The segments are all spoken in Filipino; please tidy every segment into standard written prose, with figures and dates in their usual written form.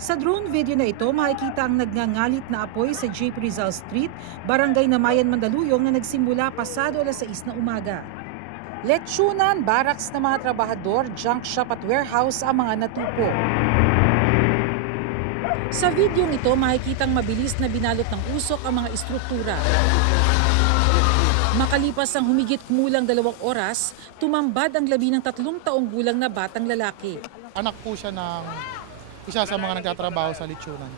Sa drone video na ito, makikita ang nagngangalit na apoy sa JP Rizal Street, Barangay Namayan, Mandaluyong na nagsimula pasado alas 6 na umaga. Letyunan, barracks ng mga trabahador, junk shop at warehouse ang mga natupo. Sa videong ito, makikitang mabilis na binalot ng usok ang mga istruktura. Makalipas ang humigit kumulang 2 oras, tumambad ang labi ng 3 taong gulang na batang lalaki. Anak po siya ng isa sa mga nagtatrabaho sa letyunan.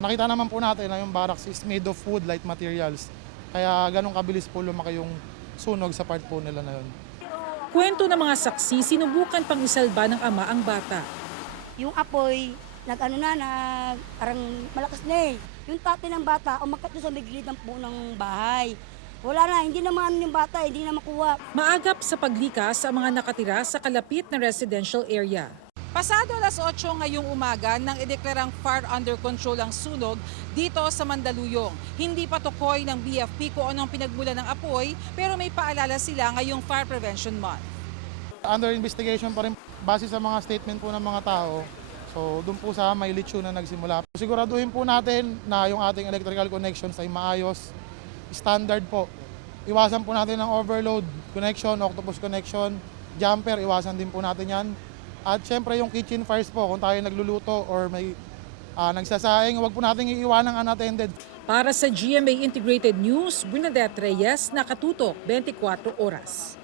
Nakita naman po natin na yung barracks is made of wood, light materials. Kaya ganun kabilis po lumaki yung sunog sa part po nila na yun. Kwento ng mga saksi, sinubukan pang isalba ng ama ang bata. Yung apoy, parang malakas na eh. Yung tatay ng bata, umakyat doon sa may gilid ng punong bahay. Wala na, hindi naman yung bata, hindi na makuha. Maagap sa paglikas sa mga nakatira sa kalapit na residential area. Pasado alas 8 ngayong umaga nang ideklarang fire under control ang sunog dito sa Mandaluyong. Hindi pa tukoy ng BFP kung anong pinagmula ng apoy, pero may paalala sila ngayong Fire Prevention Month. Under investigation pa rin base sa mga statement po ng mga tao. So doon po sa may letyunan nagsimula. Siguraduhin po natin na yung ating electrical connections ay maayos, standard po. Iwasan po natin ang overload connection, octopus connection, jumper, iwasan din po natin yan. At syempre yung kitchen fires po, kung tayo nagluluto or may nagsasaing, huwag po natin iiwanang unattended. Para sa GMA Integrated News, Bernadette Reyes, nakatutok 24 oras.